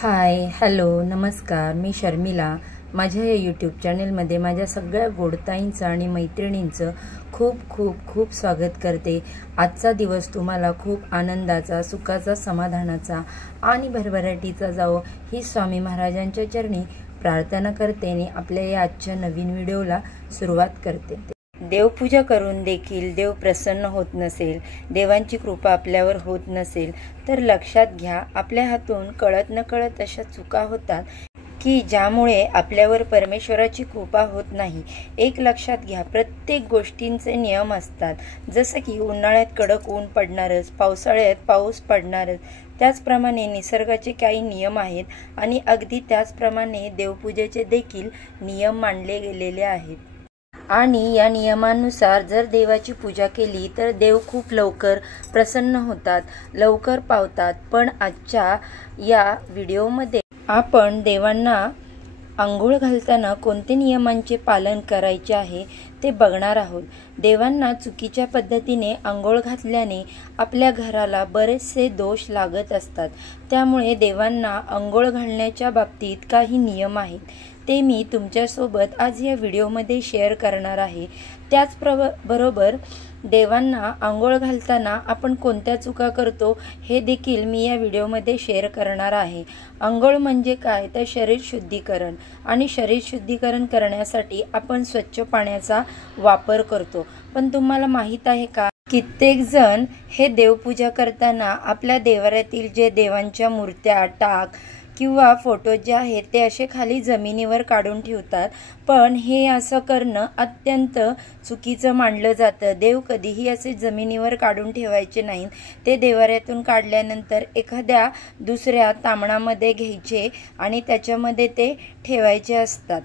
Hi hello नमस्कार, मी शर्मिला। माझ्या या यूट्यूब चॅनलमध्ये माझ्या सगळ्या गोडताईंचं आणि मैत्रिणींचं खूप खूप खूप स्वागत करते। आजचा दिवस तुम्हाला खूप आनंदाचा, सुखाचा, समाधानाचा आणि भरभराटीचा जावो ही स्वामी महाराजांच्या चरणी प्रार्थना करते आणि आपल्या या आजच्या नवीन व्हिडिओला सुरुवात करते। देवपूजा करून देखील देव प्रसन्न होत नसेल, देवांची कृपा आपल्यावर होत नसेल तर लक्षात घ्या, आपल्या हातून कळत नकळत अशा चुका होतात की ज्यामुळे आपल्यावर परमेश्वराची कृपा होत नाही। एक लक्षात घ्या, प्रत्येक गोष्टींचे नियम असतात। जसं की उन्हाळ्यात कडक ऊन पडणारच, पावसाळ्यात पाऊस पडणारच, त्याचप्रमाणे निसर्गाचे काही नियम आहेत आणि अगदी त्याचप्रमाणे देवपूजेचे देखील नियम मांडले गेलेले आहेत। आणि या नियमानुसार जर देवाची पूजा केली तर देव खूप लवकर प्रसन्न होतात, लवकर पावतात। पण आजच्या या व्हिडिओमध्ये आपण देवांना अंघोळ घालताना कोणते नियमांचे पालन करायचे आहे ते बघणार आहोत। देवांना चुकीच्या पद्धतीने अंघोळ घातल्याने आपल्या घराला बरेचसे दोष लागत असतात। त्यामुळे देवांना अंघोळ घालण्याच्या बाबतीत काही नियम आहेत, ते मी तुमच्यासोबत आज या व्हिडिओमध्ये शेअर करणार आहे। त्याचबरोबर देवांना अंघोळ घालताना आपण कोणत्या चुका करतो हे देखील मी या व्हिडिओमध्ये शेअर करणार आहे। अंघोळ म्हणजे काय तर शरीर शुद्धीकरण, आणि शरीर शुद्धीकरण करण्यासाठी आपण स्वच्छ पाण्याचा वापर करतो। पण तुम्हाला माहीत आहे का, कित्येक जण हे देवपूजा करताना आपल्या देवाऱ्यातील जे देवांच्या मूर्त्या, टाक किंवा फोटो जे आहेत ते असे खाली जमिनीवर काढून ठेवतात। पण हे असं करणं अत्यंत चुकीचं मानलं जातं। देव कधीही असे जमिनीवर काढून ठेवायचे नाहीत। ते देवाऱ्यातून काढल्यानंतर एखाद्या दुसऱ्या तामणामध्ये घ्यायचे आणि त्याच्यामध्ये ते ठेवायचे असतात।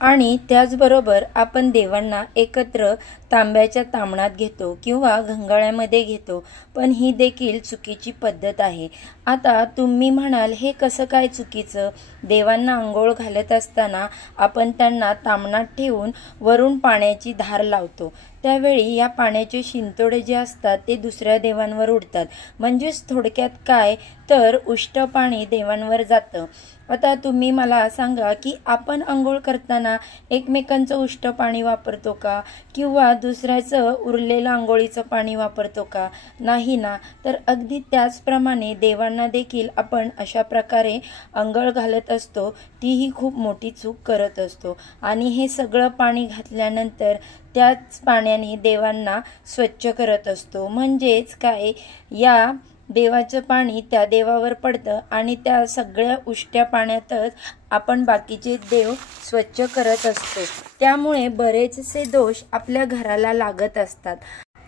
आणि त्याचबरोबर आपण देवांना एकत्र तांब्याच्या तामणात घेतो किंवा घंगाळ्यामध्ये घेतो, पण ही देखील चुकीची पद्धत आहे। आता तुम्ही म्हणाल, हे कसं काय चुकीचं? देवांना अंघोळ घालत असताना आपण त्यांना तामणात ठेवून वरून पाण्याची धार लावतो, त्यावेळी या पाण्याचे शिंतोडे जे असतात ते दुसऱ्या देवांवर उडतात। म्हणजेच थोडक्यात काय तर उष्ट पाणी देवांवर जातं। आता तुम्ही मला सांगा की आपण अंघोळ करताना एकमेकांचं उष्ट पाणी वापरतो का, किंवा दुसऱ्याचं उरलेलं अंघोळीचं पाणी वापरतो का? नाही ना। तर अगदी त्याचप्रमाणे देवांना देखील आपण अशा प्रकारे अंघोळ घालत असतो, तीही खूप मोठी चूक करत असतो। आणि हे सगळं पाणी घातल्यानंतर त्याच पाण्याने देवांना स्वच्छ करत असतो। म्हणजेच काय, या देवाचं पाणी त्या देवावर पडतं आणि त्या सगळ्या उष्ट्या पाण्यातच आपण बाकीचे देव स्वच्छ करत असतो। त्यामुळे बरेचसे दोष आपल्या घराला लागत असतात।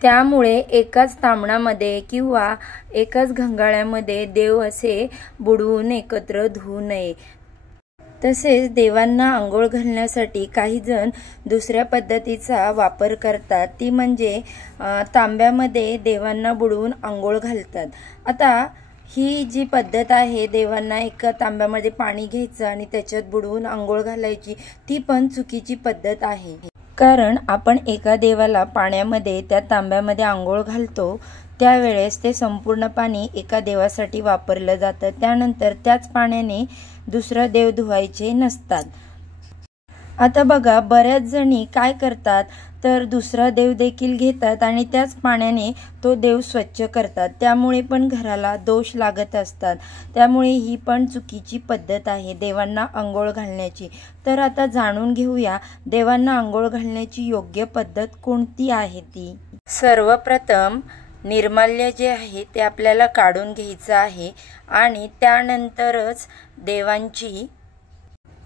त्यामुळे एकाच तामणामध्ये किंवा एकाच घंगाळ्यामध्ये देव असे बुडवून एकत्र धुवू नये। तसेच देवांना अंघोळ घालण्यासाठी काही जण दुसऱ्या पद्धतीचा वापर करतात, ती म्हणजे तांब्यामध्ये देवांना बुडवून अंघोळ घालतात। आता ही जी पद्धत आहे, देवांना एका तांब्यामध्ये पाणी घ्यायचं आणि त्याच्यात बुडवून अंघोळ घालायची, ती पण चुकीची पद्धत आहे। कारण आपण एका देवाला पाण्यामध्ये त्या तांब्यामध्ये अंघोळ घालतो त्यावेळेस ते संपूर्ण पाणी एका देवासाठी वापरलं जातं। त्यानंतर त्याच पाण्याने दुसरा देव धुवायचे नसतात। आता बघा, बऱ्याच जणी काय करतात तर दुसरा देव देखील घेतात आणि त्याच पाण्याने तो देव स्वच्छ करतात। त्यामुळे पण घराला दोष लागत असतात। त्यामुळे ही पण चुकीची पद्धत आहे देवांना अंघोळ घालण्याची। तर आता जाणून घेऊया देवांना अंघोळ घालण्याची योग्य पद्धत कोणती आहे ती। सर्वप्रथम निर्माल्य जे आहे ते आपल्याला काढून घ्यायचं आहे आणि त्यानंतरच देवांची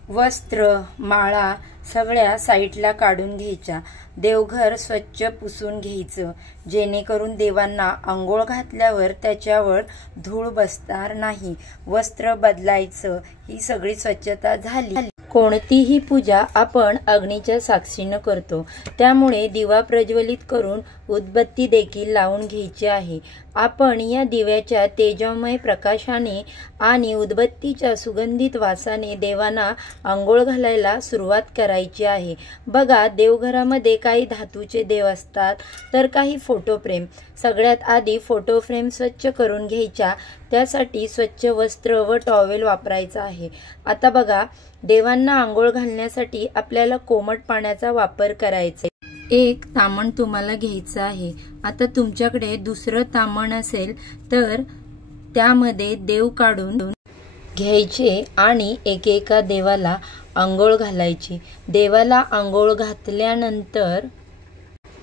वस्त्र, माळा सगळ्या साईडला काढून घ्यायच्या। देवघर स्वच्छ पुसून घ्यायचं, जेणेकरून देवांना अंघोळ घातल्यावर त्याच्यावर धूळ बसणार नाही। वस्त्र बदलायचं, ही सगळी स्वच्छता झाली। कोणतीही पूजा आपण अग्नीच्या साक्षीने करतो, त्यामुळे दिवा प्रज्वलित करून उदबत्ती देखील लावून घ्यायची आहे। आपण या दिव्याच्या तेजोमय प्रकाशाने आणि उदबत्तीच्या सुगंधित वासाने देवांना अंघोळ घालायला सुरुवात करायची आहे। बघा, देवघरामध्ये काही धातूचे देव असतात तर काही फोटो फ्रेम। सगळ्यात आधी फोटो फ्रेम स्वच्छ करून घ्यायच्या, त्यासाठी स्वच्छ वस्त्र व टॉवेल वापरायचा आहे। आता बघा, देवांना अंघोळ घालण्यासाठी आपल्याला कोमट पाण्याचा वापर करायचा। एक तामण तुम्हाला घ्यायचं आहे। आता तुमच्याकडे दुसरं तामण असेल तर त्यामध्ये देव काढून घ्यायचे आणि एकेका देवाला अंघोळ घालायची। देवाला अंघोळ घातल्यानंतर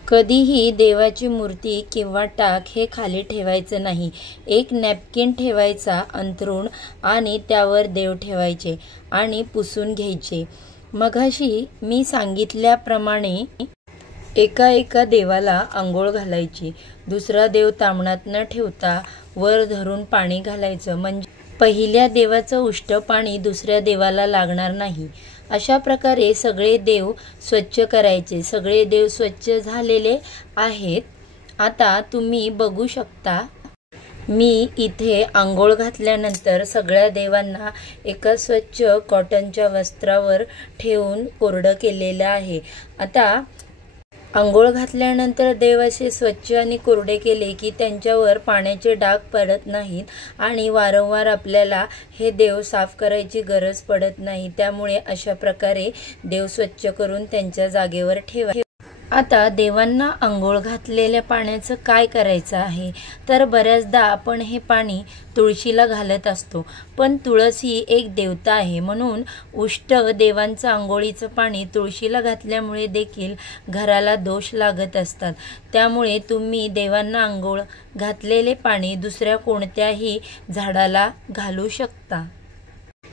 कधीही देवाची मूर्ती किंवा टाक हे खाली ठेवायचं नाही। एक नॅपकिन ठेवायचा अंथरूण आणि त्यावर देव ठेवायचे आणि पुसून घ्यायचे। मगाशी मी सांगितल्याप्रमाणे एका देवाला अंघोळ घालायची। दुसरा देव तामणात न ठेवता वर धरून पाणी घालायचं, म्हणजे पहिल्या देवाचं उष्ट पाणी दुसऱ्या देवाला लागणार नाही। अशा प्रकारे सगळे देव स्वच्छ करायचे। सगळे देव स्वच्छ झालेले आहेत। आता तुम्ही बघू शकता, मी इथे अंघोळ घातल्यानंतर सगळ्या देवांना एका स्वच्छ कॉटनच्या वस्त्रावर ठेवून कोरडं केलेलं आहे। आता अंघोळ घातल्यानंतर देव असे स्वच्छ आणि कोरडे केले की त्यांच्यावर पाण्याचे डाग पडत नाहीत आणि वारंवार आपल्याला हे देव साफ करायची गरज पडत नाही। त्यामुळे अशा प्रकारे देव स्वच्छ करून त्यांच्या जागेवर ठेवा। आता देवांना अंघोळ घातलेल्या पाण्याचं काय करायचं आहे, तर बऱ्याचदा आपण हे पाणी तुळशीला घालत असतो, पण तुळस ही एक देवता आहे, म्हणून उष्ट देवांचं अंघोळीचं पाणी तुळशीला घातल्यामुळे देखील घराला दोष लागत असतात। त्यामुळे तुम्ही देवांना अंघोळ घातलेले पाणी दुसऱ्या कोणत्याही झाडाला घालू शकता।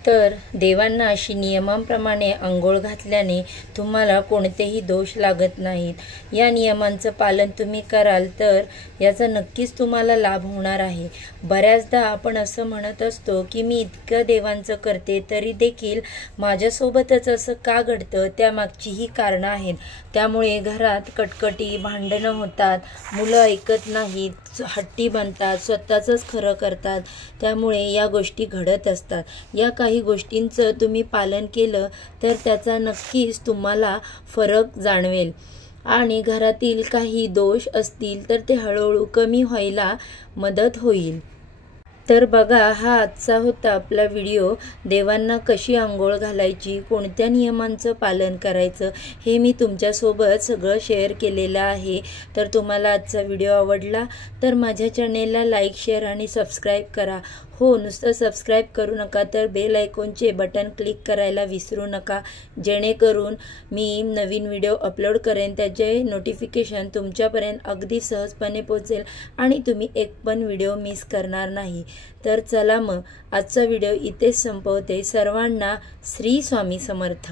तर देवांना अशी नियमांप्रमाणे अंघोळ घातल्याने तुम्हाला कोणतेही दोष लागत नाहीत। या नियमांचं पालन तुम्ही कराल तर याचा नक्कीच तुम्हाला लाभ होणार आहे। बऱ्याचदा आपण असं म्हणत असतो की मी इतकं देवांचं करते तरी देखील माझ्यासोबतच असं का घडतं, त्यामागचीही कारणं आहेत। त्यामुळे घरात कटकटी, भांडणं होतात, मुलं ऐकत नाहीत, हट्टी बनतात, स्वतःचंच खरं करतात। त्यामुळे या गोष्टी घडत असतात। या काही गोष्टींचं तुम्ही पालन केलं तर त्याचा नक्कीच तुम्हाला फरक जाणवेल आणि घरातील काही दोष असतील तर ते हळूहळू कमी व्हायला मदत होईल। तर बघा, हा आजचा होता आपला व्हिडिओ। देवांना कशी अंघोळ घालायची, कोणत्या नियमांचं पालन करायचं, हे मी तुमच्यासोबत सगळं शेअर केलेलं आहे। तर तुम्हाला आजचा व्हिडिओ आवडला तर माझ्या चॅनेलला लाईक, शेअर आणि सबस्क्राईब करा। हो, नुसतं सबस्क्राईब करू नका तर बेल आयकॉनचे बटन क्लिक करायला विसरू नका, जेणेकरून मी नवीन व्हिडिओ अपलोड करेन त्याचे नोटिफिकेशन तुमच्यापर्यंत अगदी सहजपणे पोहोचेल आणि तुम्ही एक पण व्हिडिओ मिस करणार नाही। तर चला मग, आजचा व्हिडिओ इथेच संपवते। सर्वांना श्री स्वामी समर्थ।